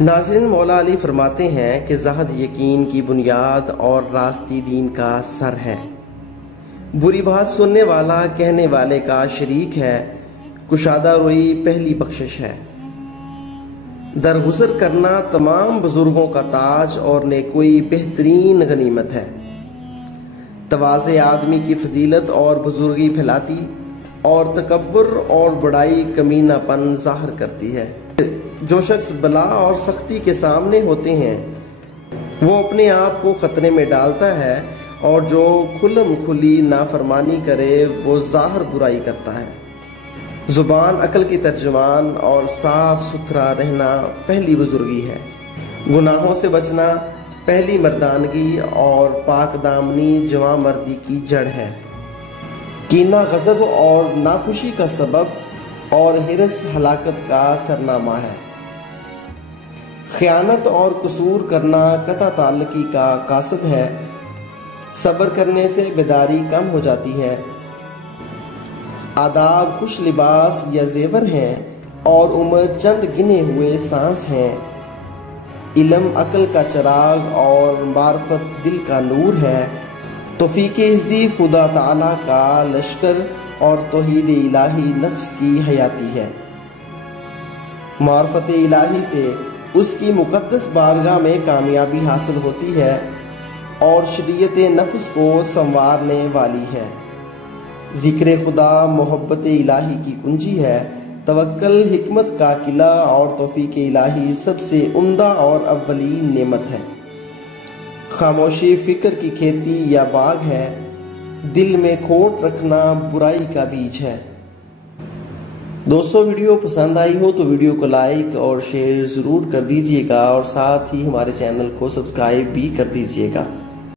नाज़रीन, मौला अली फरमाते हैं कि ज़हद यकीन की बुनियाद और रास्ती दीन का सर है। बुरी बात सुनने वाला कहने वाले का शरीक है। कुशादा रोई पहली बख्शिश है। दरगुजर करना तमाम बुजुर्गों का ताज और नेकोई बेहतरीन गनीमत है। तवाज़े आदमी की फजीलत और बुजुर्गी फैलाती और तकब्बुर और बड़ाई कमीनापन ज़ाहिर करती है। जो शख्स बला और सख्ती के सामने होते हैं वो अपने आप को खतरे में डालता है, और जो खुल्लम खुली नाफरमानी करे वो ज़ाहिर बुराई करता है। ज़ुबान अकल की तर्जुमान और साफ सुथरा रहना पहली बुजुर्गी है। गुनाहों से बचना पहली मर्दानगी और पाक दामनी जवां मर्दी की जड़ है। कीना गज़ब और नाखुशी का सबब और हिरस हलाकत का सरनामा है। ख़यानत और कसूर करना कता ताल्लुकी का कासद है। सब्र करने से बेदारी कम हो जाती है। आदाब खुश लिबास या जेवर हैं और उम्र चंद गिने हुए सांस हैं। इल्म अकल का चिराग और मार्फत दिल का नूर है। तौफीक इज़्दी खुदा ताला का लश्कर और तौहीद इलाही नफ्स की हयाती है। मार्फत इलाही से उसकी मुक़द्दस बारगाह में कामयाबी हासिल होती है और शरीयत नफ्स को संवारने वाली है। ज़िक्र खुदा मोहब्बत इलाही की कुंजी है। तवक्कल हिकमत का किला और तौफीक इलाही सबसे उम्दा और अव्वलीन नेमत है। खामोशी फिक्र की खेती या बाग है। दिल में खोट रखना बुराई का बीज है। दोस्तों, वीडियो पसंद आई हो तो वीडियो को लाइक और शेयर ज़रूर कर दीजिएगा और साथ ही हमारे चैनल को सब्सक्राइब भी कर दीजिएगा।